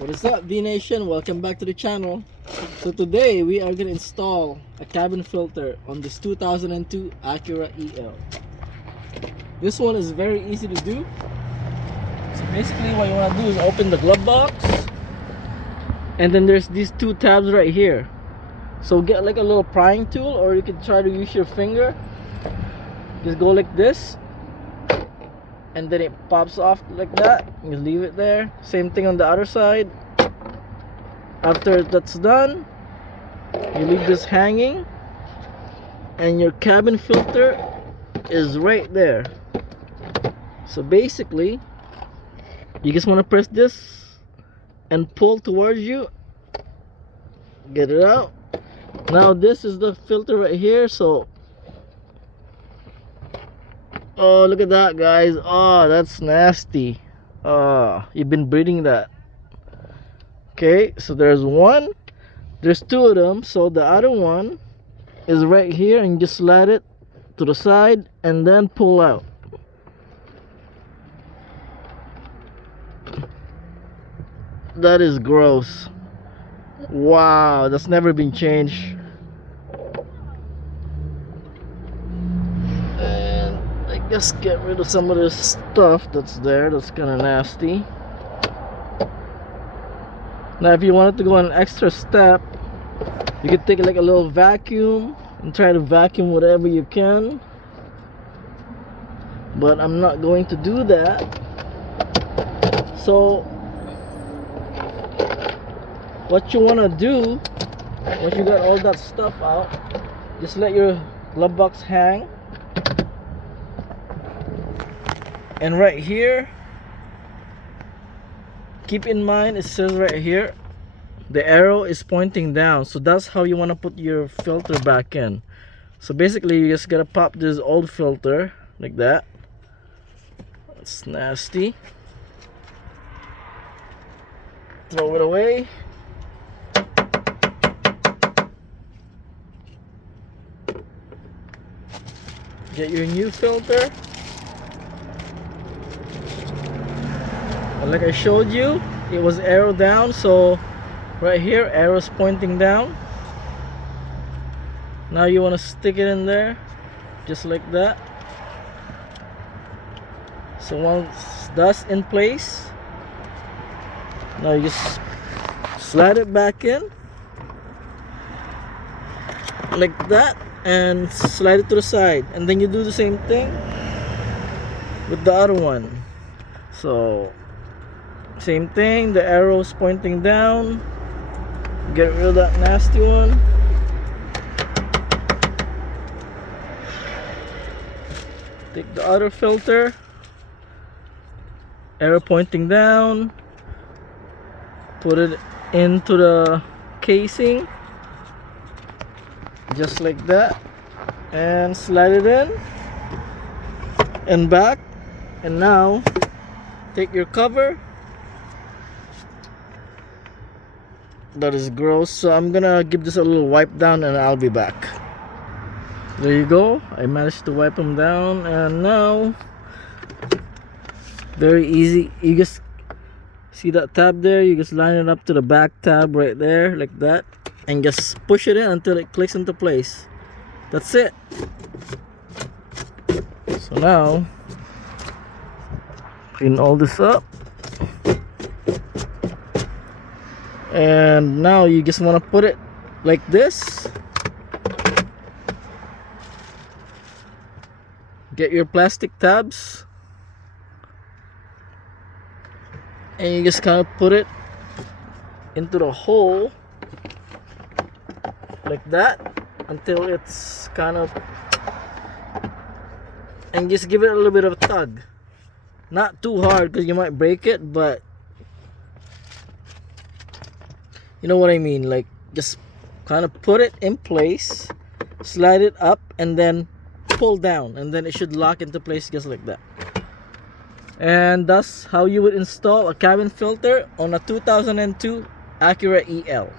What is up, V Nation? Welcome back to the channel. So today we are gonna install a cabin filter on this 2002 Acura EL. This one is very easy to do. So basically what you want to do is open the glove box, and then there's these two tabs right here. So get like a little prying tool, or you can try to use your finger. Just go like this, and then it pops off like that. You leave it there. Same thing on the other side. After that's done, you leave this hanging, and your cabin filter is right there. So basically you just want to press this and pull towards you, get it out. Now this is the filter right here. So oh, look at that, guys. Oh, that's nasty. Oh, you've been breathing that. Okay, so there's one, there's two of them. So the other one is right here, and just slide it to the side and then pull out. That is gross. Wow, that's never been changed. And I guess get rid of some of this stuff that's there, that's kind of nasty. Now if you wanted to go an extra step, you could take like a little vacuum and try to vacuum whatever you can, but I'm not going to do that. So what you want to do, once you got all that stuff out, just let your glove box hang, and right here, keep in mind it says right here the arrow is pointing down, so that's how you want to put your filter back in. So basically you just gotta pop this old filter like that. It's nasty. Throw it away. Get your new filter. And like I showed you, it was arrow down, so right here arrow's pointing down. Now you want to stick it in there just like that. So once that's in place, now you just slide it back in like that and slide it to the side, and then you do the same thing with the other one. So same thing, the arrow's pointing down. Get rid of that nasty one. Take the other filter, arrow pointing down, put it into the casing just like that, and slide it in and back. And now take your cover. That is gross, so I'm gonna give this a little wipe down and I'll be back. There you go, I managed to wipe them down, and now very easy. You just see that tab there, you just line it up to the back tab right there like that, and just push it in until it clicks into place. That's it. So now clean all this up, and now you just want to put it like this. Get your plastic tabs, and you just kind of put it into the hole like that until it's kind of, and just give it a little bit of a tug. Not too hard because you might break it, but you know what I mean. Like, just kind of put it in place, slide it up, and then pull down, and then it should lock into place just like that. And that's how you would install a cabin filter on a 2002 Acura EL.